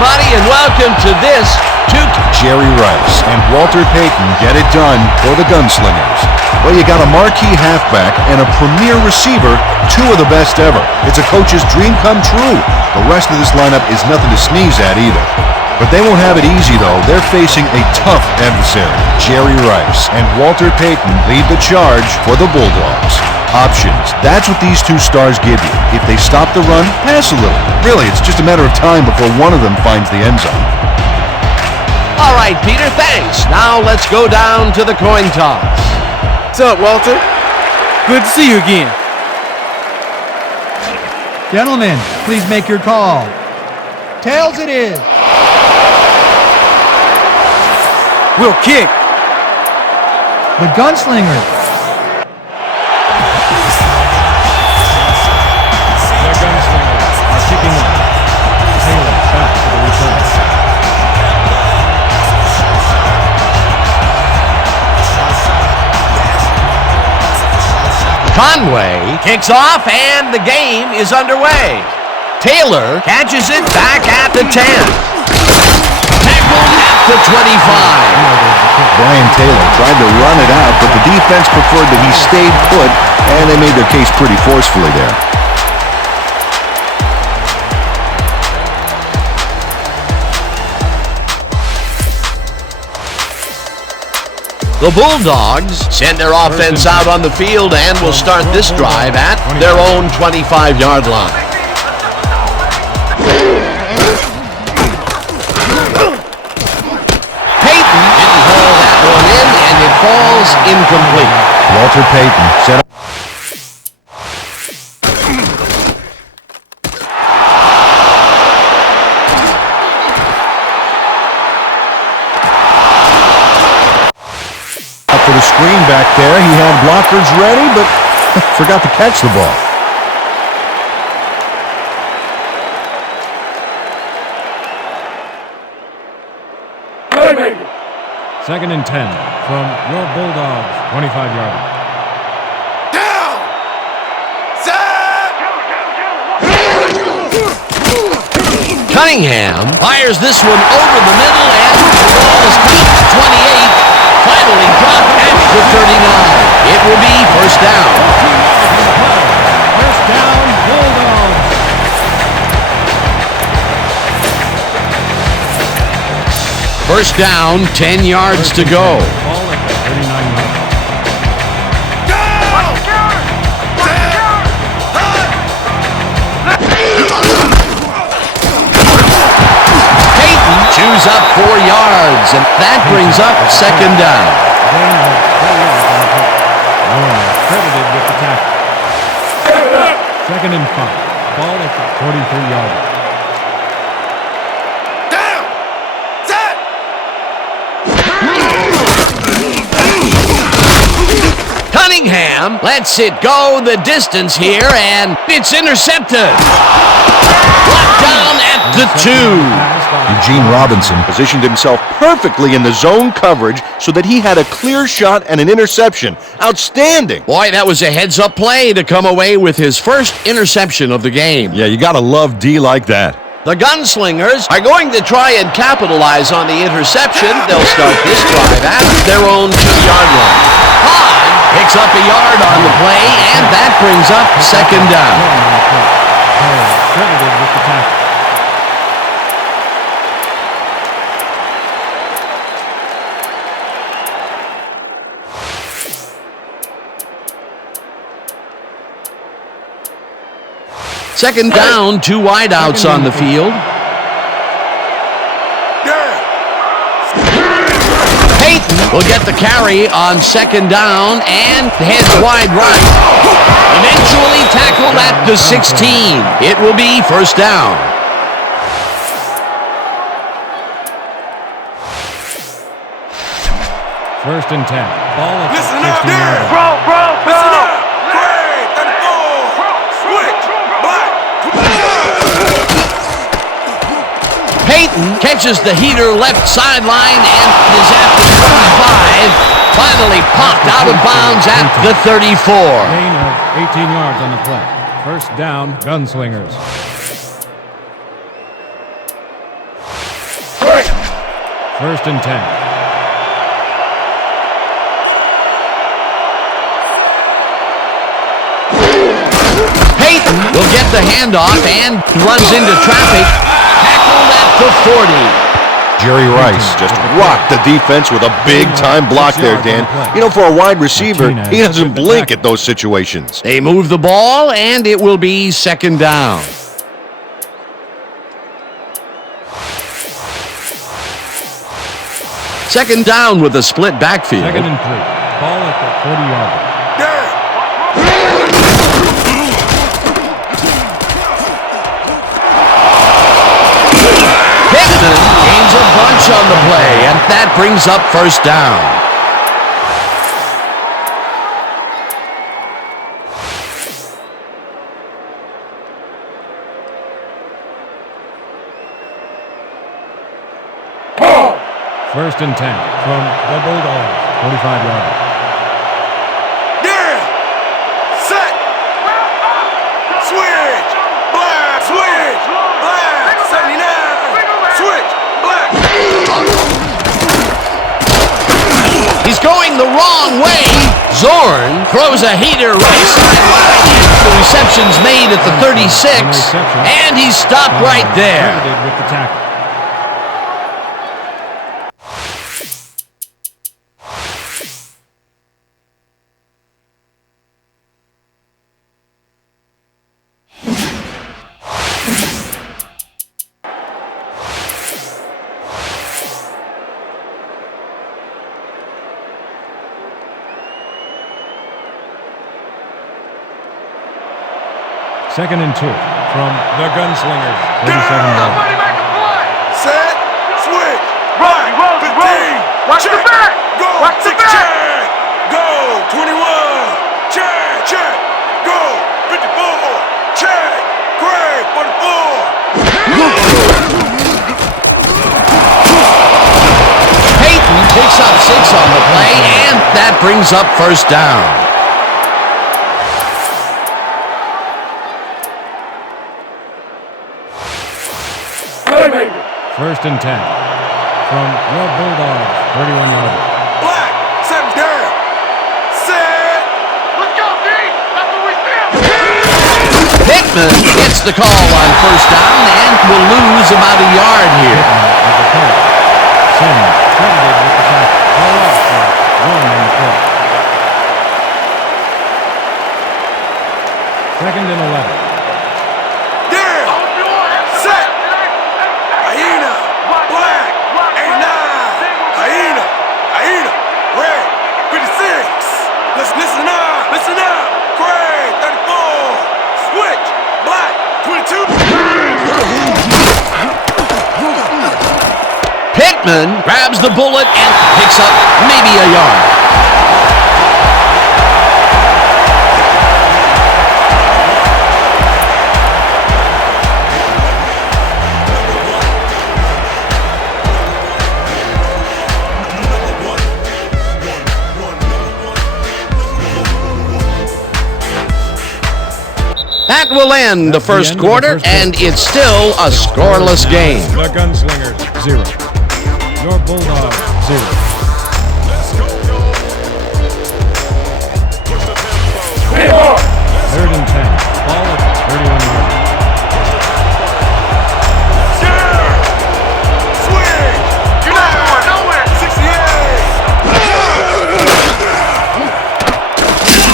everybody, and welcome to this Jerry Rice and Walter Payton get it done for the Gunslingers. Well, you got a marquee halfback and a premier receiver, two of the best ever. It's a coach's dream come true. The rest of this lineup is nothing to sneeze at either. But they won't have it easy, though. They're facing a tough adversary. Jerry Rice and Walter Payton lead the charge for the Bulldogs. Options. That's what these two stars give you. If they stop the run, pass a little. Really, it's just a matter of time before one of them finds the end zone. All right, Peter, thanks. Now let's go down to the coin toss. What's up, Walter? Good to see you again. Gentlemen, please make your call. Tails it is. We'll kick. The Gunslingers. The Gunslingers are kicking off. Taylor back to the return. Conway kicks off, and the game is underway. Taylor catches it back at the 10. Tackled at the 25. Brian Taylor tried to run it out, but the defense preferred that he stayed put, and they made their case pretty forcefully there. The Bulldogs send their offense out on the field and will start this drive at their own 25-yard line. Payton didn't haul that one in, and it falls incomplete. Walter Payton set up. For the screen back there, he had blockers ready, but forgot to catch the ball. Second and 10 from your Bulldogs, 25-yard line. Down! Set! Cunningham fires this one over the middle, and the ball is caught at 28. Finally dropped at the 39. It will be first down. First down, Bulldogs. First down, 10 yards to go. Ball at the 39-yard line. Payton chews up 4 yards, and that brings up second down. Gain of 4 yards on the play. Warner credited with the tackle. Second and 5. Ball at the 43-yard line. Down! Set! Cunningham lets it go the distance here, and it's intercepted. Brought down at the 2. Eugene Robinson positioned himself perfectly in the zone coverage so that he had a clear shot and an interception. Outstanding. Boy, that was a heads-up play to come away with his first interception of the game. Yeah, you gotta love D like that. The Gunslingers are going to try and capitalize on the interception. They'll start this drive at their own 2-yard line. Hahn picks up a yard on the play, and that brings up second down. Credited with the tackle. Second down, 2 wideouts on the field. Payton will get the carry on second down and heads wide right. Eventually tackled at the 16. It will be first down. First and 10. Ball at the Listen up 16-yard there! line. Listen up! 34! Switch! Black! Payton catches the heater left sideline and is at the 25. Finally popped out of bounds at the 34. Gain of 18 yards on the play. First down, Gunslingers. First and 10. Peyton will get the handoff and runs into traffic. Tackled at the 40. Jerry Rice just rocked the defense with a big-time block there, Dan. You know, for a wide receiver, he doesn't blink at those situations. They move the ball, and it will be second down. Second down with a split backfield. Second and 3. Ball at the 40-yard line. Gains a bunch on the play, and that brings up first down. First and 10 from the Bulldogs, 45-yard line. Set. Switch. Black. Switch. Black. 79. Switch. Black. He's going the wrong way. Zorn throws a heater right sideline. The reception's made at the 36, and he's stopped right there. With the tackle. Second and 2 from the Gunslingers, 37-yard line. Set. Switch. Right. 15. Watch the back. Go. Watch the 6 back. check. Go. 21. Check. Check. Go. 54. Check. Great. 44. Peyton picks up 6 on the play, and that brings up first down. First and 10 from the Bulldogs, 31-yard line. Black. 7 down. Set. Let's go, D. That's what we feel. Hickman gets the call on first down and will lose about a yard here. At the point. Sims credited with the tackle. All off for 1 on the play. Second and 11. Listen up! Listen up! Gray, 34! Switch! Black, 22! Pittman grabs the bullet and picks up maybe a yard. That will end the first quarter, and it's still a scoreless game. The Gunslingers, 0. Your Bulldogs, 0. Third and 10. Ball at the 31-yard line. Swing! You're not going nowhere! 68!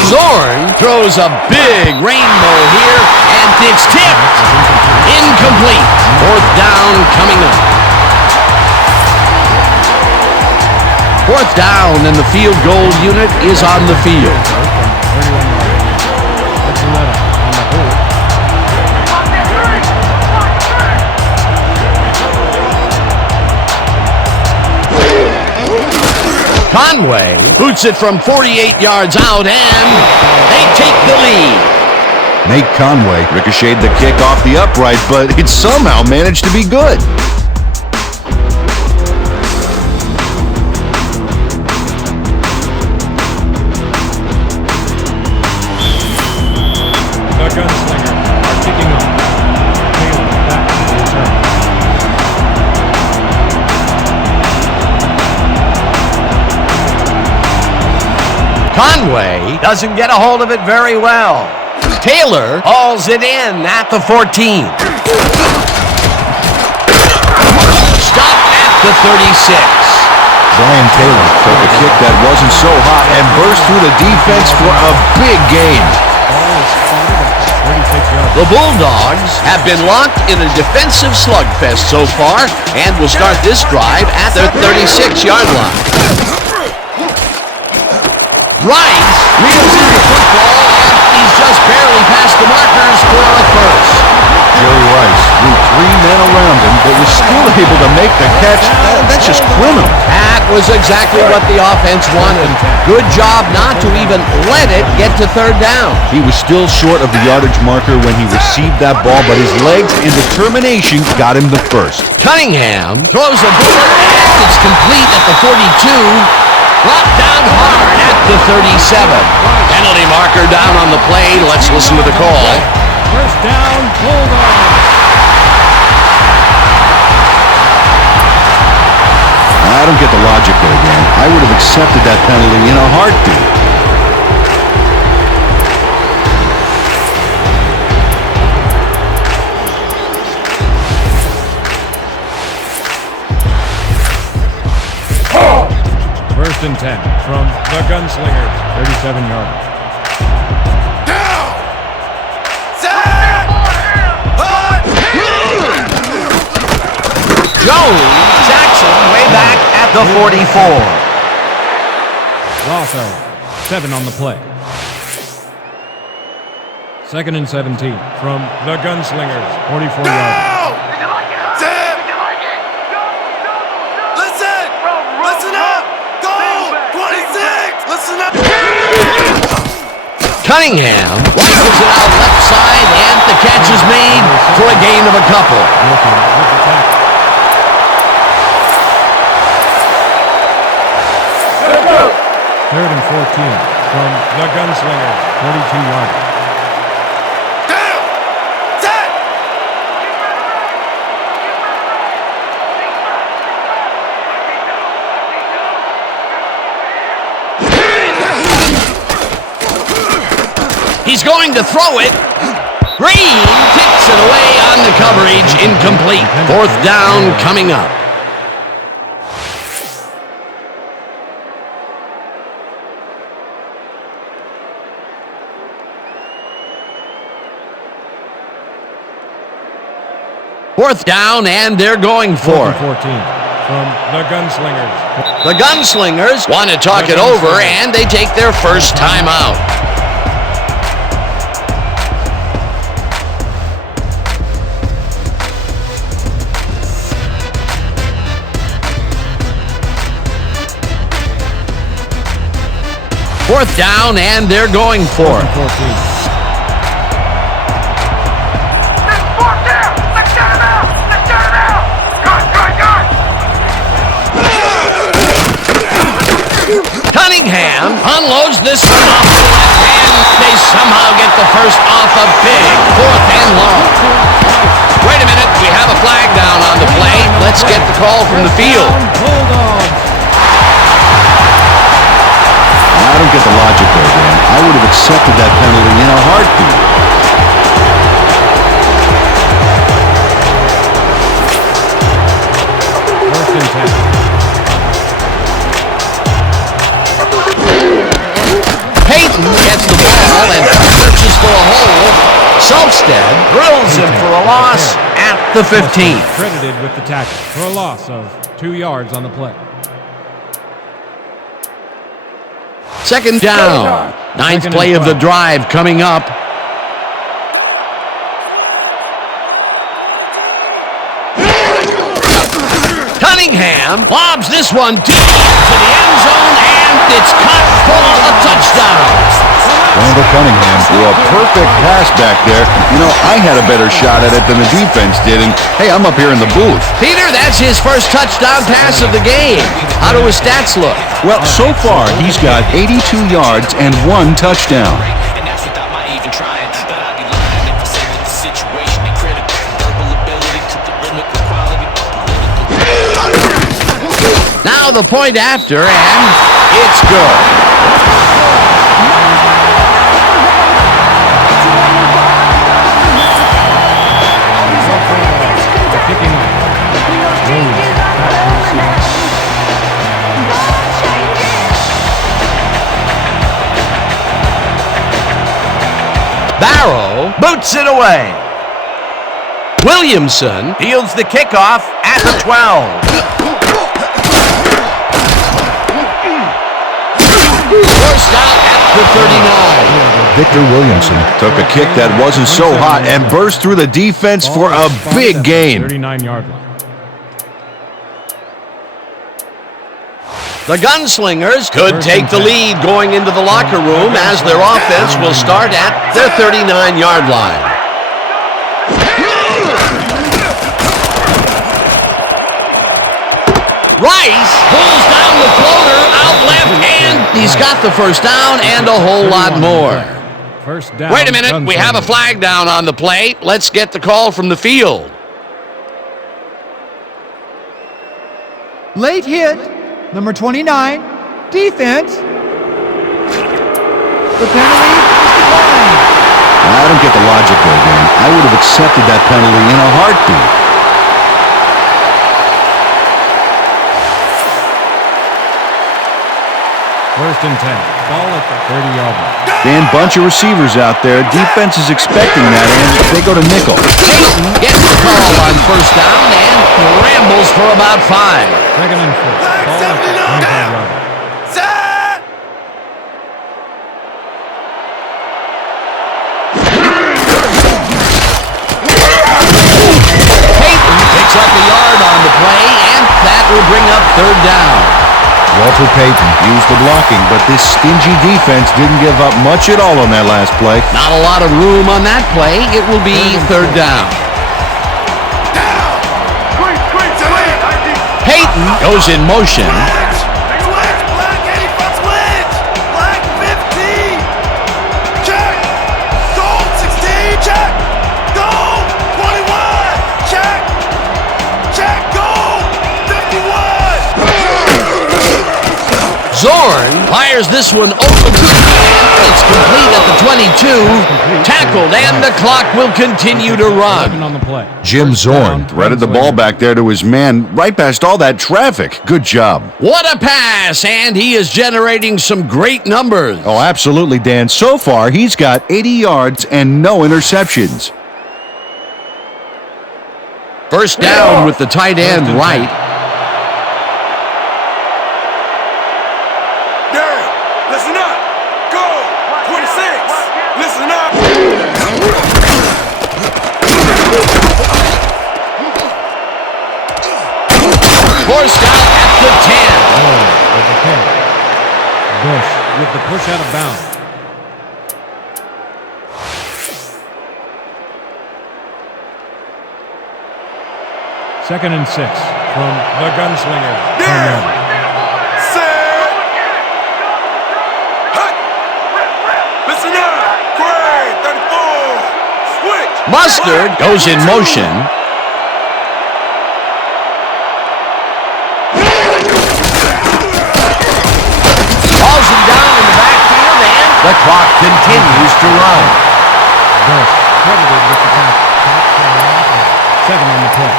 Zorn throws a big rainbow here, and it's tipped. Incomplete. Fourth down coming up. Fourth down, and the field goal unit is on the field. 31 yards. That's 11 on the hold. Conway boots it from 48 yards out, and they take the lead. Nate Conway ricocheted the kick off the upright, but it somehow managed to be good. The Gunslingers are kicking off. Taylor back to the return. Conway doesn't get a hold of it very well. Taylor hauls it in at the 14. Stop at the 36. Brian Taylor took a kick that wasn't so hot and burst through the defense for a big gain. The Bulldogs have been locked in a defensive slugfest so far and will start this drive at their 36-yard line. Rice reels in the football, and he's just barely past the markers for a first. Jerry Rice threw 3 men around him, but was still able to make the catch. That's just criminal. That was exactly what the offense wanted. Good job not to even let it get to third down. He was still short of the yardage marker when he received that ball, but his legs and determination got him the first. Cunningham throws a bullet, and it's complete at the 42. Brought down hard at the 37. Penalty marker down on the play. Let's listen to the call. First down, Bulldogs. I don't get the logic there, Dan. I would have accepted that penalty in a heartbeat. First and 10 from the Gunslingers, 37 yards. Jones, Jackson way back at the 44. Loss of 7 on the play. Second and 17 from the Gunslingers, 44 yards. Cunningham rifles it out left side, and the catch is made for a gain of a couple. Third and 14 from the Gunslingers, 42 yards. He's going to throw it. Green kicks it away on the coverage. Incomplete. Fourth down coming up. Fourth down, and they're going for it. 14 from the Gunslingers. The Gunslingers want to talk it over, and they take their first time out. Fourth down, and they're going for it. 14. Cunningham unloads this one off the left hand. They somehow get the first off a big 4th and long. Wait a minute, we have a flag down on the play. Let's get the call from the field. I don't get the logic there, Dan. I would have accepted that penalty in a heartbeat. First and 10. Peyton gets the ball and searches for a hole. Selfstead drills him for a loss at the 15. Credited with the tackle for a loss of 2 yards on the play. Second down. Ninth play of the drive coming up. Cunningham lobs this one deep to the end zone, and it's caught for a touchdown. Randall Cunningham threw a perfect pass back there. You know, I had a better shot at it than the defense did, and hey, I'm up here in the booth. Peter, that's his first touchdown pass of the game. How do his stats look? Well, so far, he's got 82 yards and 1 touchdown. And that's without my even trying. But I'd be lying if I said that the situation ain't critical. Verbal ability to the rhythmical quality. Now the point after, and it's good. Barrow boots it away. Williamson fields the kickoff at the 12. Forced out at the 39. Victor Williamson took a kick that wasn't so hot and burst through the defense for a big gain. 39-yard line. The Gunslingers could take the lead going into the locker room as their offense will start at their 39-yard line. Rice pulls down the floater out left, and he's got the first down and a whole lot more. First down. Wait a minute, we have a flag down on the play. Let's get the call from the field. Late hit, number 29, defense. The penalty is declined. I don't get the logic there, Dan. I would have accepted that penalty in a heartbeat. First and 10. Ball at the 30-yard line. Dan, bunch of receivers out there. Defense is expecting that, and they go to nickel. Peyton gets the call on first down and rambles for about 5. Second and 4. Ball at the 25-yard line. Peyton picks up a yard on the play, and that will bring up third down. Walter Payton used the blocking, but this stingy defense didn't give up much at all on that last play. Not a lot of room on that play. It will be third down. Peyton goes in motion. Zorn fires this one over to the end. It's complete at the 22. Tackled, and the clock will continue to run. On the play. Jim Zorn threaded the ball back there to his man right past all that traffic. Good job. What a pass, and he is generating some great numbers. Oh, absolutely, Dan. So far, he's got 80 yards and no interceptions. First down with the tight end right. Listen up! Go! 26! Listen up! Forced out at the 10. With the pick. Bush with the push out of bounds. Second and 6 from the Gunslingers. Yeah. Mustard goes in motion. Calls him down in the backfield, and the clock continues to run. Bush credited with the tackle. 7 on the play.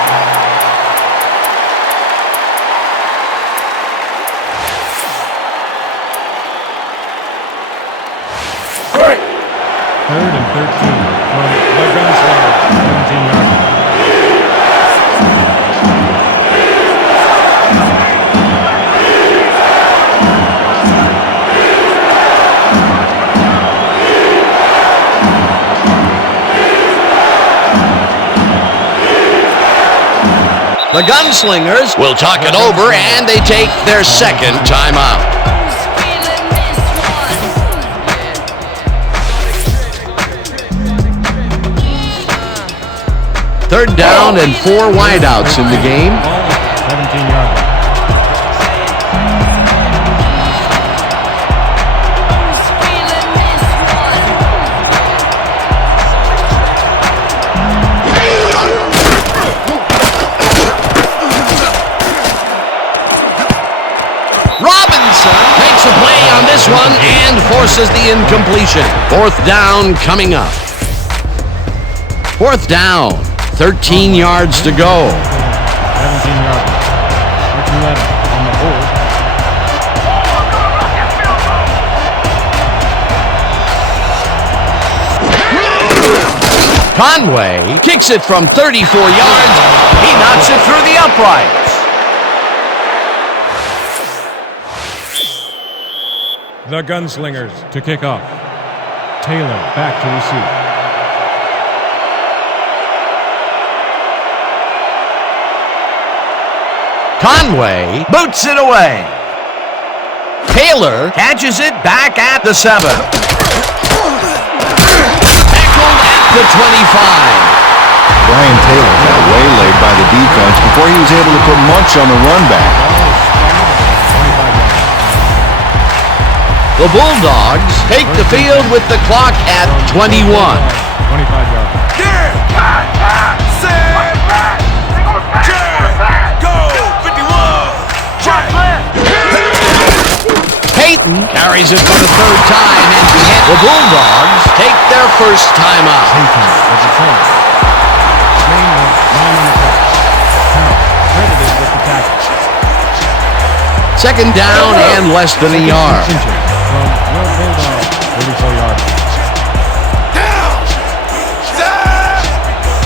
Third and 13 from the Gunslingers. 17-yard line. The Gunslingers will talk it over, and they take their second timeout. Third down and 4 wideouts in the game. 17-yard line. Robinson makes a play on this one and forces the incompletion. Fourth down coming up. Fourth down. 13 yards to go. 17 yards. Archuleta on the hold. Conway kicks it from 34 yards. He knocks it through the uprights. The Gunslingers to kick off. Taylor back to receive. Conway boots it away. Taylor catches it back at the 7. Tackled at the 25. Brian Taylor got waylaid by the defense before he was able to put much on the run back. The Bulldogs take the field with the clock at 21. 25 yards. Peyton carries it for the 3rd time, and the Bulldogs take their first time out. Peyton with the turn. Main line on the clock. Carroll credited with the tackle. 2nd down and less than a yard. From your Bulldog, 34 yards.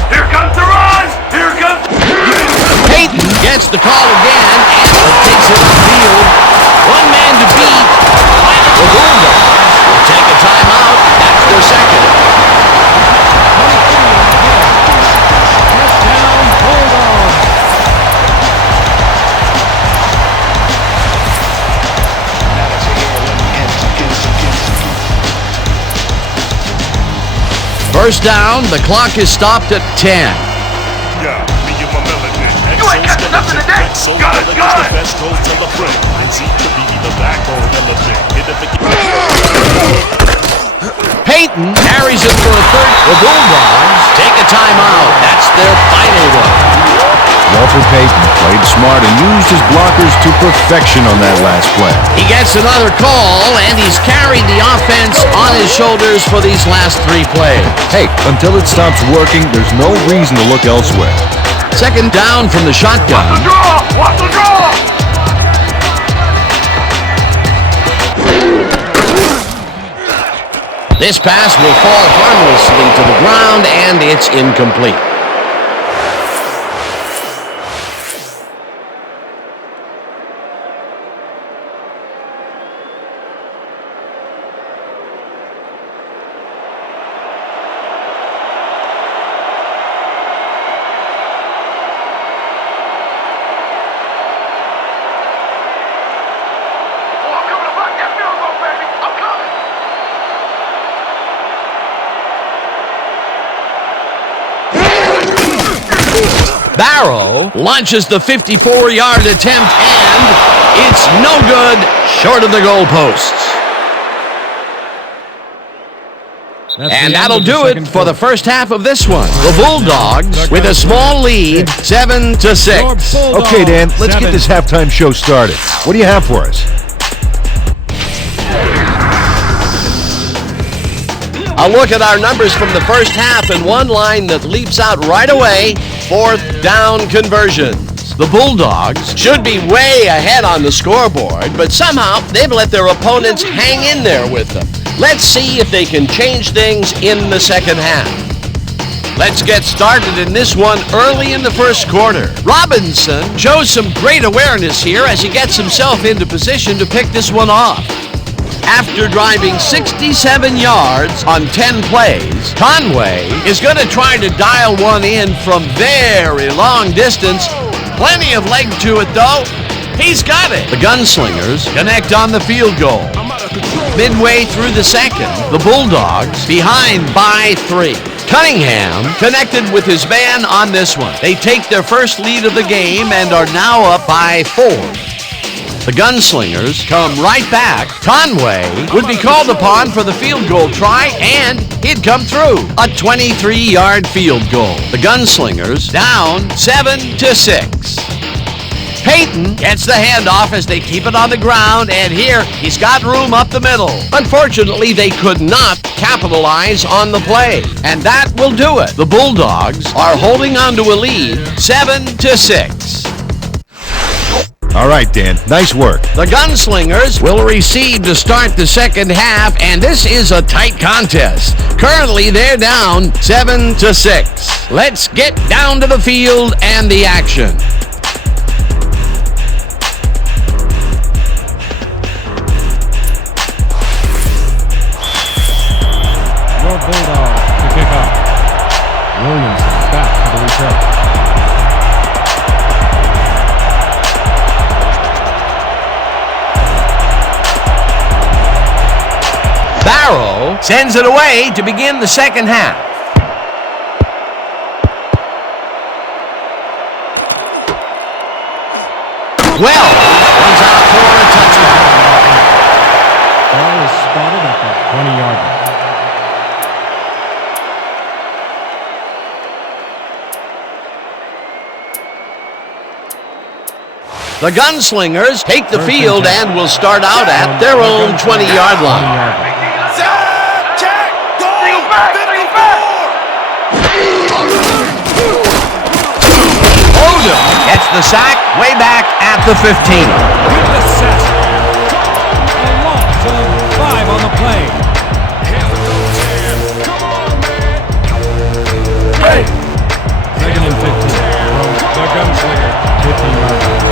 Here comes the run! Here comes... Peyton gets the call again and takes it upfield. 1 man to beat. The Bulldogs will take a timeout. That's their 2nd. Touchdown, Bulldogs. First down, the clock is stopped at 10. Yeah, me and my melody. You ain't got nothing today. Got it, got it. The best road to the frame. And see to be the backbone element. Peyton carries it for a 3rd. The Bulldogs take a timeout. That's their final one. Walter Payton played smart and used his blockers to perfection on that last play. He gets another call, and he's carried the offense on his shoulders for these last 3 plays. Hey, until it stops working, there's no reason to look elsewhere. 2nd down from the shotgun. Watch the draw! This pass will fall harmlessly to the ground, and it's incomplete. Barrow launches the 54-yard attempt, and it's no good, short of the goalposts. And that'll do it for the first half of this one. The Bulldogs with a small lead, 7-6. Okay, Dan, let's get this halftime show started. What do you have for us? A look at our numbers from the first half, and one line that leaps out right away: 4th down conversions. The Bulldogs should be way ahead on the scoreboard, but somehow they've let their opponents hang in there with them. Let's see if they can change things in the second half. Let's get started in this one early in the first quarter. Robinson shows some great awareness here as he gets himself into position to pick this one off. After driving 67 yards on 10 plays, Conway is going to try to dial one in from very long distance. Plenty of leg to it, though. He's got it. The Gunslingers connect on the field goal. Midway through the second, the Bulldogs behind by 3. Cunningham connected with his man on this one. They take their first lead of the game and are now up by 4. The Gunslingers come right back. Conway would be called upon for the field goal try, and he'd come through. A 23-yard field goal. The Gunslingers down 7-6. Peyton gets the handoff as they keep it on the ground, and here he's got room up the middle. Unfortunately, they could not capitalize on the play, and that will do it. The Bulldogs are holding on to a lead, 7-6. All right, Dan. Nice work. The Gunslingers will receive to start the second half, and this is a tight contest. Currently, they're down 7-6. Let's get down to the field and the action. Your Bulldogs to kick off. Williams back for the return. Barrow sends it away to begin the second half. Well, runs out for a touchdown. Ball is spotted at the 20-yard line. The Gunslingers take the field and will start out at their own 20-yard line. Odom gets the sack way back at the 15. Good set. A loss of 5 on the play. Second and 15 from the Gunslinger. 15-yard line.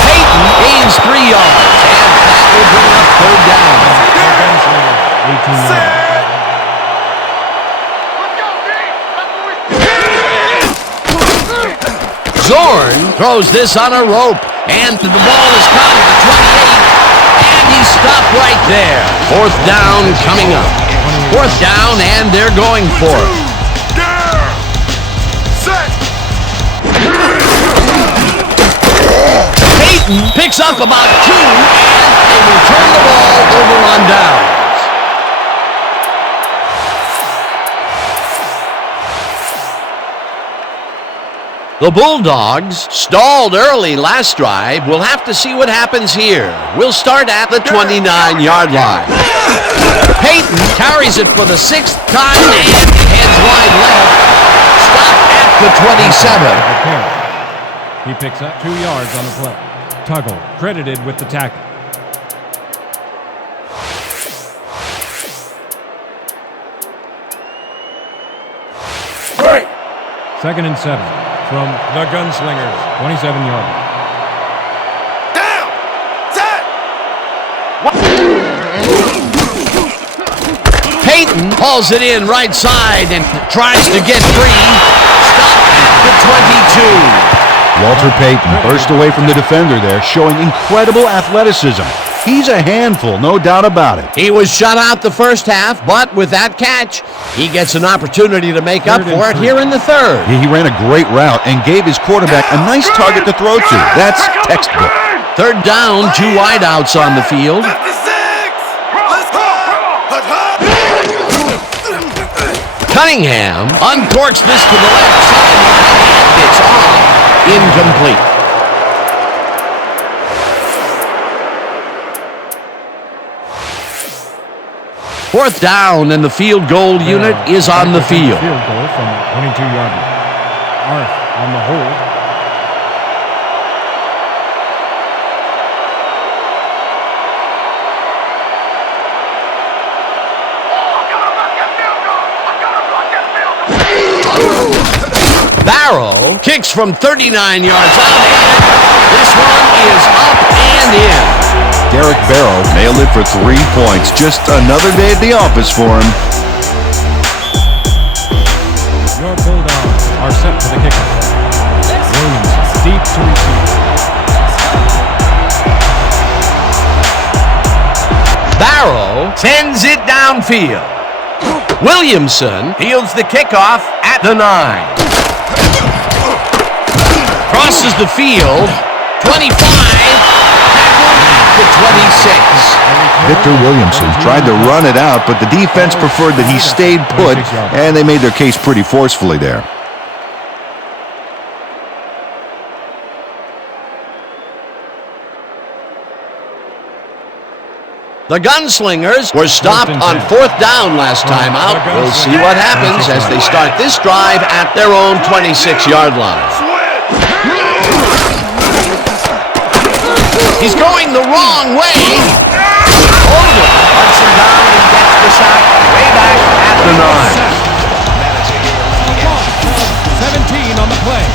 Peyton gains 3 yards, and that will bring up third down. The Gunslinger. 18 yards. Zorn throws this on a rope, and the ball is caught at the 28, and he's stopped right there. Fourth down coming up. Fourth down, and they're going for it. Peyton picks up about 2, and they will turn the ball over on downs. The Bulldogs stalled early last drive. We'll have to see what happens here. We'll start at the 29-yard line. Peyton carries it for the 6th time and heads wide left. Stop at the 27. He picks up 2 yards on the play. Tuggle credited with the tackle. Second and 7 from the Gunslingers. 27-yard line. Peyton hauls it in right side and tries to get free. Stop at the 22. Walter Payton burst away from the defender there, showing incredible athleticism. He's a handful, no doubt about it. He was shut out the first half, but with that catch, he gets an opportunity to make up for it here in the third. He ran a great route and gave his quarterback a nice target to throw to. That's textbook. Third down, 2 wideouts on the field. Cunningham uncorks this to the left sideline, and it's off. Incomplete. Fourth down, and the field goal unit is on the field. Field goal from the 22-yard line. Arth on the hold. Barrow kicks from 39 yards out, and this one is up and in. Derek Barrow nailed it for 3 points. Just another day at the office for him. Your Bulldogs are set for the kickoff. Williams deep to receive. Barrow sends it downfield. Williamson fields the kickoff at the 9. Crosses the field. 25. Tackled at the 26. Victor Williamson tried to run it out, but the defense preferred that he stayed put, and they made their case pretty forcefully there. The Gunslingers were stopped on 4th down last time out. We'll see what happens as they start this drive at their own 26-yard line. He's going the wrong way. Oldham hunts him down and gets the sack way back at the 9. 17 on the play.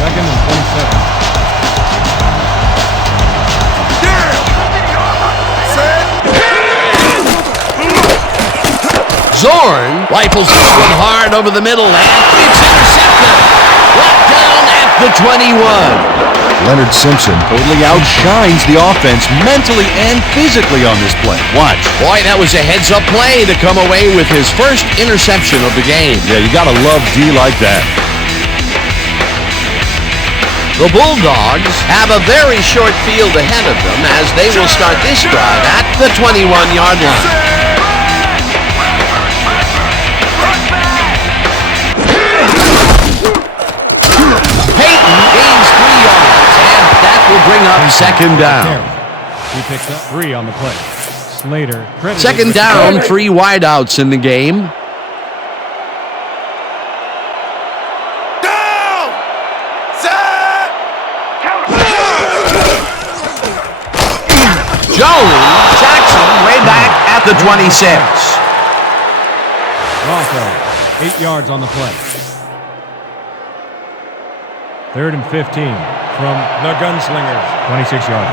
Second and 27. Zorn rifles this one hard over the middle, and it's intercepted. Brought down at the 21. Leonard Simpson totally outshines the offense mentally and physically on this play. Watch. Boy, that was a heads-up play to come away with his first interception of the game. Yeah, you gotta love D like that. The Bulldogs have a very short field ahead of them as they will start this drive at the 21-yard line. Will bring up second down. He picks up 3 on the play. Slater. Second down, 3 wideouts in the game. Jones sacks him way back at the 26. Rocco, 8 yards on the play. 3rd and 15 from the Gunslingers. 26 yards.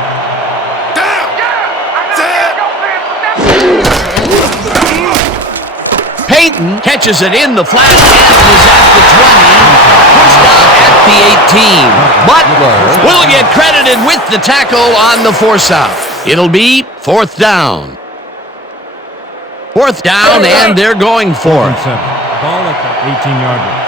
Payton catches it in the flat and is at the 20. Pushed out at the 18. Butler will get credited with the tackle on the force out. It'll be 4th down. 4th down, and they're going for it. Ball at the 18-yard line.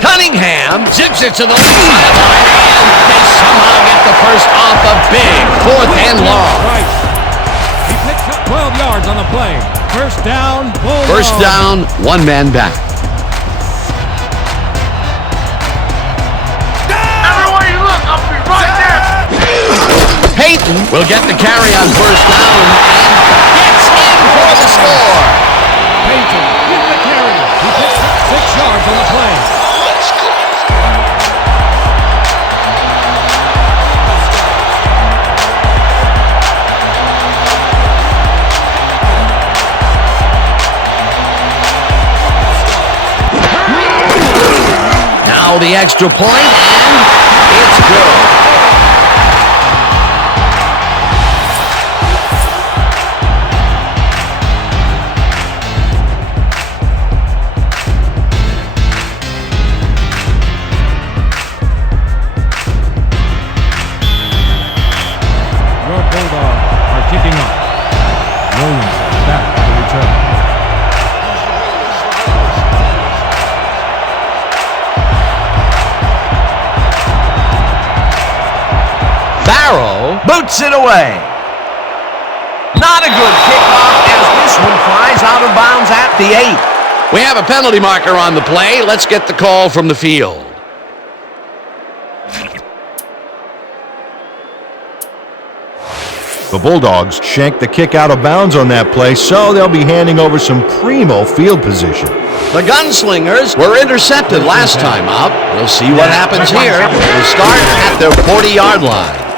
Cunningham zips it to the left sideline, and they somehow get the first off a big 4th and long. Right. He picks up 12 yards on the play. First down, Bulldogs. First down, 1 man back. Everywhere you look, I'll be right there. Payton will get the carry on first down and gets in for the score. Payton with the carry. He picks up 6 yards on the play. Now the extra point, and it's good. Your Bulldogs are kicking off. Williams back to return. Barrow boots it away. Not a good kickoff as this one flies out of bounds at the 8. We have a penalty marker on the play. Let's get the call from the field. The Bulldogs shanked the kick out of bounds on that play, so they'll be handing over some primo field position. The Gunslingers were intercepted last time out. We'll see what happens here. They'll start at their 40-yard line.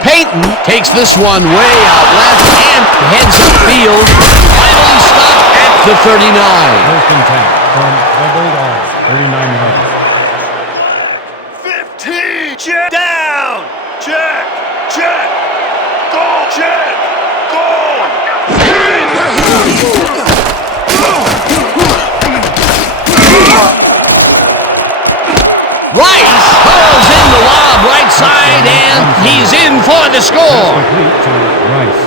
Payton takes this one way out left and heads upfield. Finally stopped at the 39. First and 10 from the Bulldogs. 39 yards. 15. Check down. Check. Check. Goal. Check. Goal. Rice hurls in the lob right side, and he's in for the score. Complete to Rice.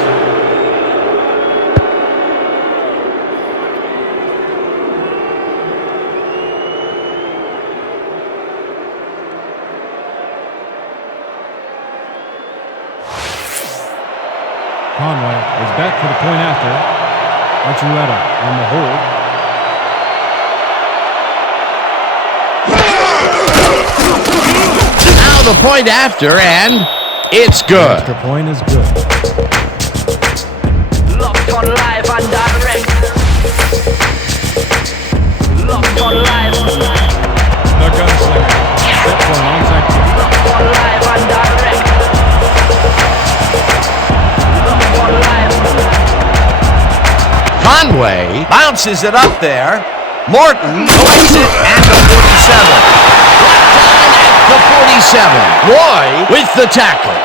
Conway is back for the point after. Archuleta on the hold. Now the point after, and it's good. Extra point is good. Locked on live and direct. Locked on live. The gunslinger set for an onside kick. Locked on live and direct. Locked on live. Conway bounces it up there. Morton points it at the 47. Brought down at the 47. Roy with the tackle.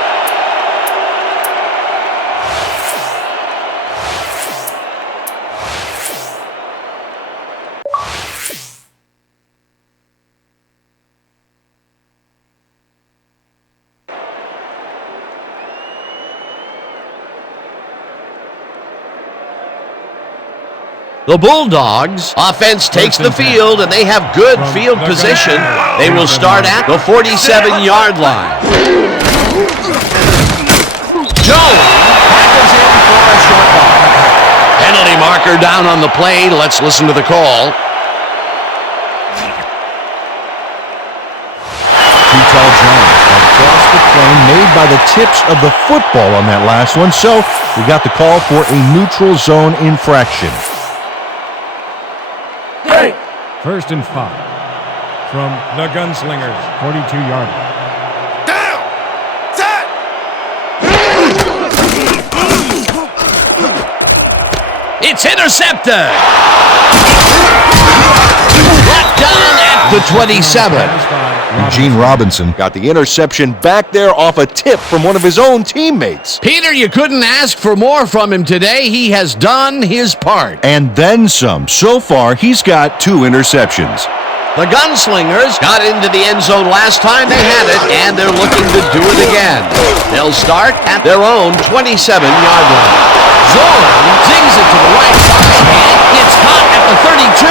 The Bulldogs offense takes the field, and they have good field position. They will start at the 47-yard line. Jones tackles in for a short ball. Penalty marker down on the play. Let's listen to the call. Tall Jones across the plane, made by the tips of the football on that last one, so we got the call for a neutral zone infraction. First and 5 from the Gunslingers, 42-yard line. Down! Set! It's intercepted. Brought down at the 27. Eugene Robinson got the interception back there off a tip from one of his own teammates. Peter, you couldn't ask for more from him today. He has done his part. And then some. So far, he's got 2 interceptions. The Gunslingers got into the end zone last time they had it, and they're looking to do it again. They'll start at their own 27-yard line. Zorn zings it to the right side, and it's caught at the 32,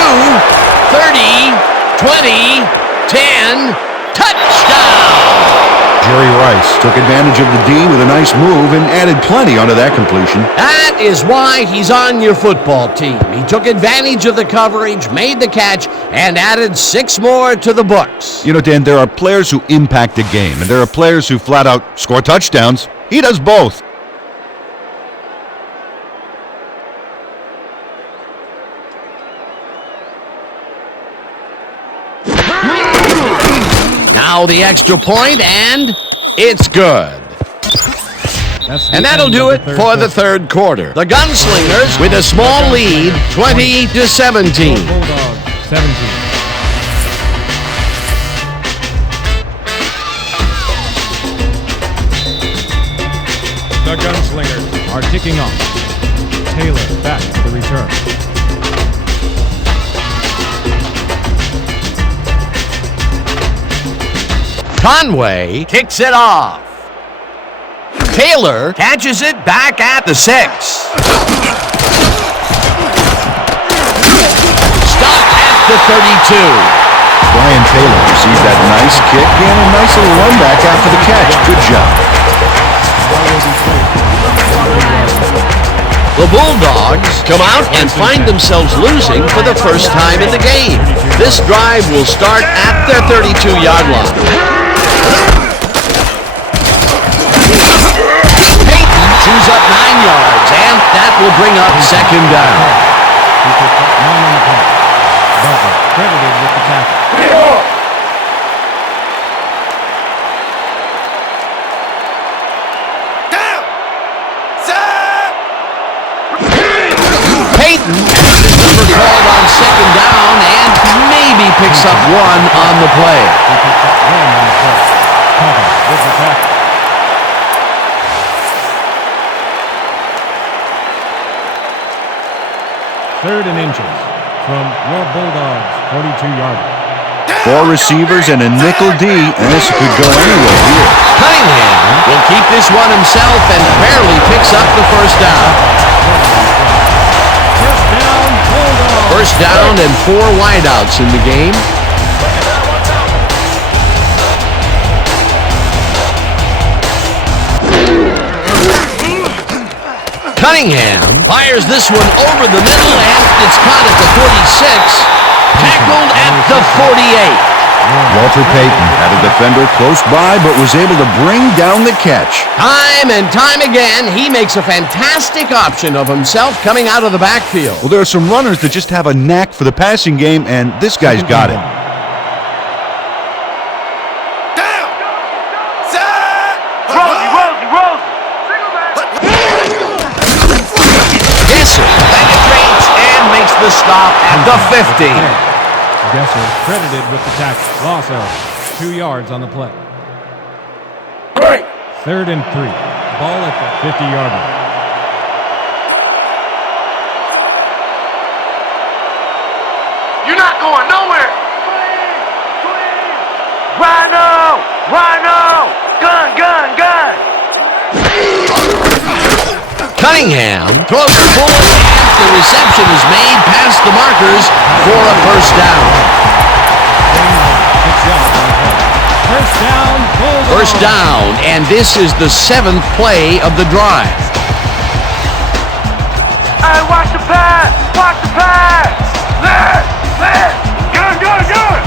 30, 20, 10, touchdown! Jerry Rice took advantage of the D with a nice move and added plenty onto that completion. That is why he's on your football team. He took advantage of the coverage, made the catch, and added 6 more to the books. You know, Dan, there are players who impact a game, and there are players who flat out score touchdowns. He does both. Now the extra point, and it's good. And that'll do it for the third quarter. The Gunslingers with a small lead, 20-17. Bulldogs, 17. The Gunslingers are kicking off. Taylor back to the return. Conway kicks it off. Taylor catches it back at the 6. Stop at the 32. Brian Taylor received that nice kick and a nice little run back after the catch. Good job. The Bulldogs come out and find themselves losing for the first time in the game. This drive will start at their 32-yard line. Peyton chews up 9 yards, and that will bring up second down. He picked up 9 on the play. Butler credited with the tackle. Down! Set! Peyton has his number called on second down and maybe picks up 1 on the play. He picked up 1 on the play. Cover with the tackle. Third and inches from your Bulldogs, 42-yard line. 4 receivers and a nickel D, and this could go anywhere here. Cunningham will keep this one himself and barely picks up the first down. First down, Bulldogs. First down and 4 wideouts in the game. Cunningham fires this one over the middle, and it's caught at the 46. Tackled at the 48. Walter Payton had a defender close by, but was able to bring down the catch. Time and time again, he makes a fantastic option of himself coming out of the backfield. Well, there are some runners that just have a knack for the passing game, and this guy's got it. Gesser penetrates and makes the stop at the 50. Gesser credited with the tackle. Loss of 2 yards on the play. 3rd and 3. Ball at the 50-yard line. You're not going nowhere. Rhino! Rhino! Gun, gun, gun! Cunningham throws the ball, and the reception is made past the markers for a first down. 6 yards on the play. First down, Bulldogs. First down, and this is the 7th play of the drive. Hey, watch the pass! Watch the pass! Left! Left! Gun, gun, gun!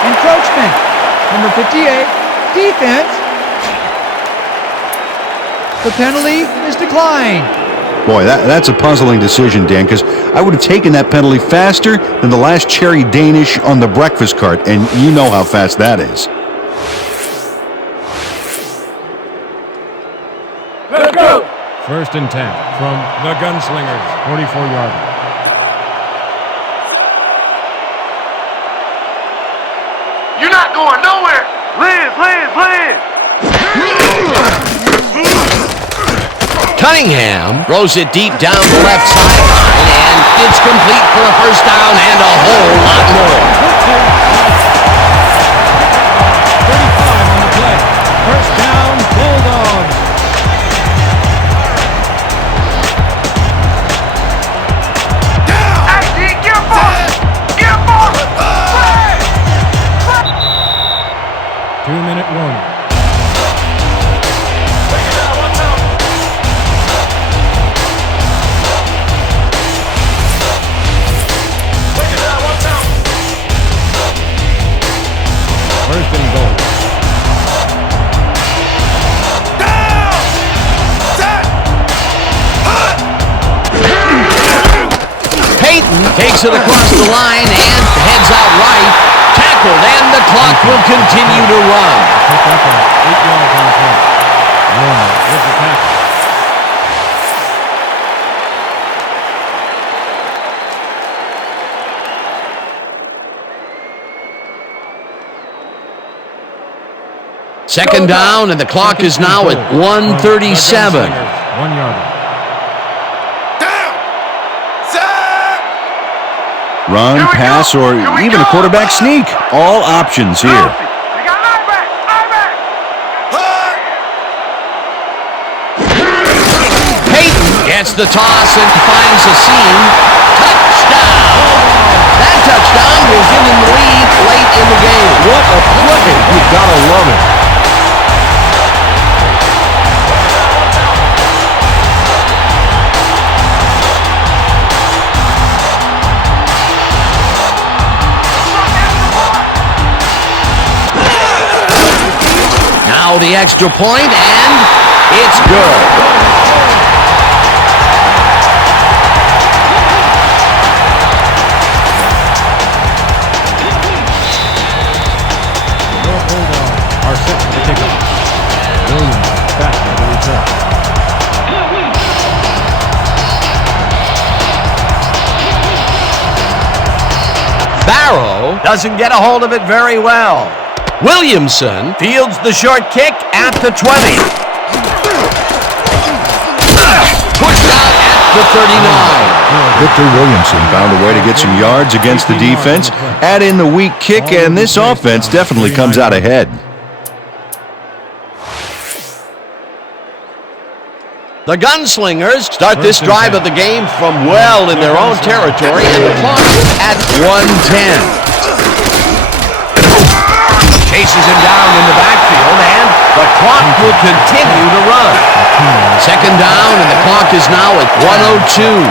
Encroachment. Number 58, defense. The penalty is declined. Boy, that's a puzzling decision, Dan, because I would have taken that penalty faster than the last cherry Danish on the breakfast cart, and you know how fast that is. Let's go! 1st and 10 from the Gunslingers, 44-yard line. You're not going nowhere! Live, live, live! Cunningham throws it deep down the left sideline, and it's complete for a first down and a whole lot more. 35 on the play. First down, Bulldogs. Hey, D, get a ball! Get a ball! 2-minute warning. First and goal. Payton takes it across the line and heads out right. Tackled, and the clock will continue to run. Pick up at 8 yards on the play. Warner with the tackle. Second down, and the clock is now at 1:37. 1 yard. Run, pass, or even a quarterback sneak. All options here. We got lineback! Lineback! Payton gets the toss and finds a seam. Touchdown! That touchdown will give him the lead late in the game. What a play! You've got to love it. Now the extra point, and it's good. The Bulldogs are set for the kickoff. Williams back for the return. Barrow doesn't get a hold of it very well. Williamson fields the short kick at the 20. Pushed out at the 39. Victor Williamson found a way to get some yards against the defense. Add in the weak kick, and this offense definitely comes out ahead. The Gunslingers start this drive of the game from well in their own territory, and the clock is at 1:10. chases him down in the backfield, and the clock will continue to run. Second down, and the clock is now at 1:02.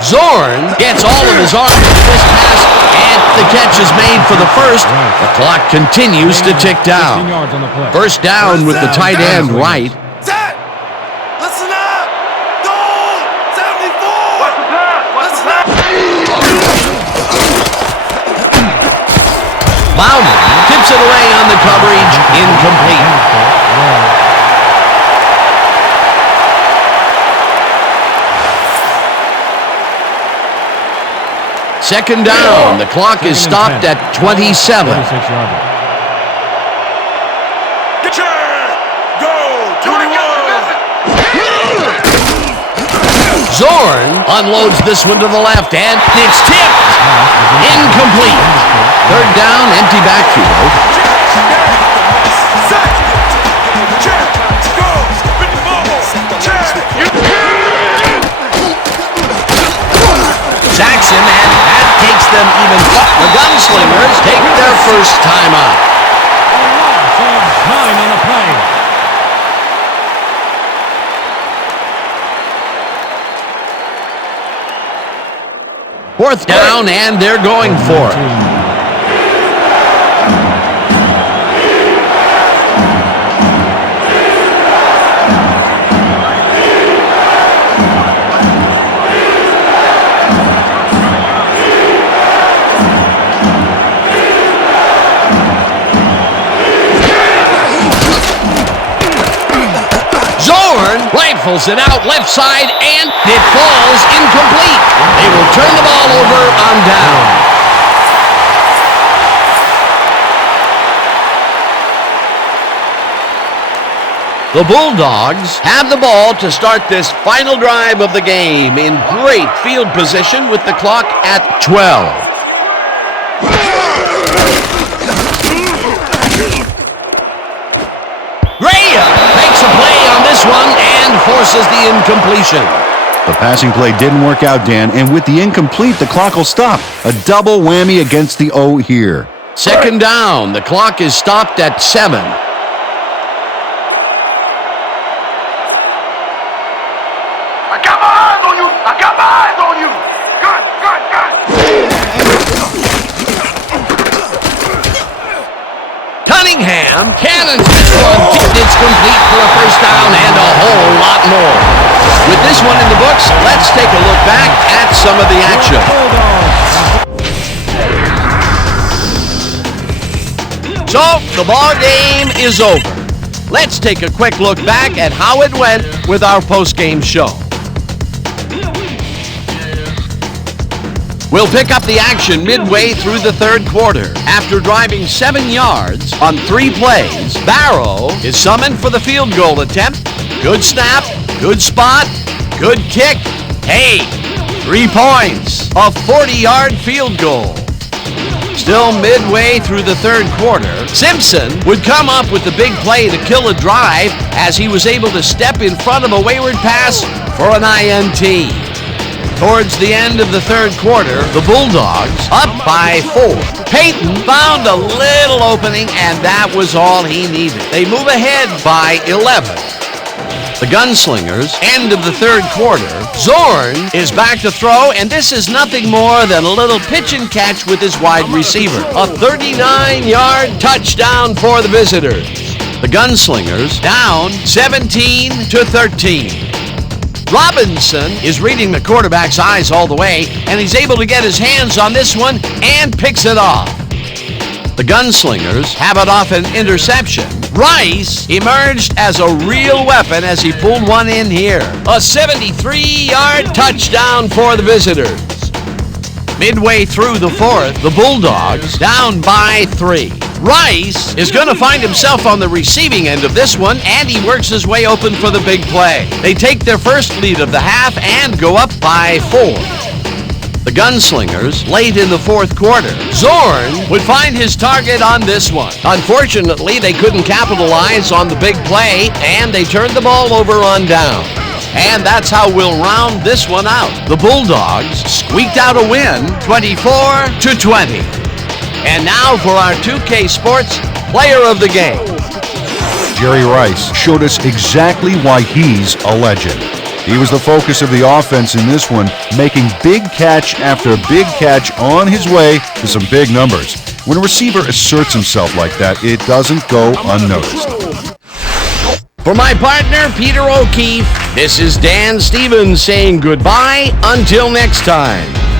Zorn gets all of his arm into this pass, and the catch is made for the first. The clock continues to tick down. First down with the tight end right. Zach! Listen up! Goal! 74! What's the pass? What's the pass? Bowman tips it away on the coverage, incomplete. Second down. The clock is stopped at 27. Zorn unloads this one to the left, and it's tipped. Incomplete. Third down, empty backfield. Jackson, and that takes them even. The Gunslingers take their first time out. Time on the play. Fourth down, and they're going for it. Rifles it out left side, and it falls incomplete. They will turn the ball over on down. The Bulldogs have the ball to start this final drive of the game in great field position with the clock at 12. One and forces the incompletion. The passing play didn't work out, Dan, and with the incomplete, the clock will stop. A double whammy against the O here. Second down. The clock is stopped at 7. I got my eyes on you! I got my eyes on you! Good, good, good! Cunningham cannons this one. It's complete for a first down and a whole lot more. With this one in the books, let's take a look back at some of the action. So, the ball game is over. Let's take a quick look back at how it went with our post-game show. We'll pick up the action midway through the third quarter. After driving 7 yards on 3 plays, Barrow is summoned for the field goal attempt. Good snap, good spot, good kick. Hey, 3 points, a 40-yard field goal. Still midway through the third quarter, Simpson would come up with the big play to kill a drive as he was able to step in front of a wayward pass for an INT. Towards the end of the third quarter, the Bulldogs up by 4. Peyton found a little opening, and that was all he needed. They move ahead by 11. The Gunslingers, end of the third quarter. Zorn is back to throw, and this is nothing more than a little pitch and catch with his wide receiver. A 39-yard touchdown for the visitors. The Gunslingers down 17-13. Robinson is reading the quarterback's eyes all the way, and he's able to get his hands on this one and picks it off. The Gunslingers have it off an interception. Rice emerged as a real weapon as he pulled one in here. A 73-yard touchdown for the visitors. Midway through the fourth, the Bulldogs down by 3. Rice is going to find himself on the receiving end of this one, and he works his way open for the big play. They take their first lead of the half and go up by 4. The Gunslingers, late in the fourth quarter, Zorn would find his target on this one. Unfortunately, they couldn't capitalize on the big play, and they turned the ball over on down. And that's how we'll round this one out. The Bulldogs squeaked out a win, 24-20. And now for our 2K Sports Player of the Game. Jerry Rice showed us exactly why he's a legend. He was the focus of the offense in this one, making big catch after big catch on his way to some big numbers. When a receiver asserts himself like that, it doesn't go unnoticed. For my partner, Peter O'Keefe, this is Dan Stevens saying goodbye until next time.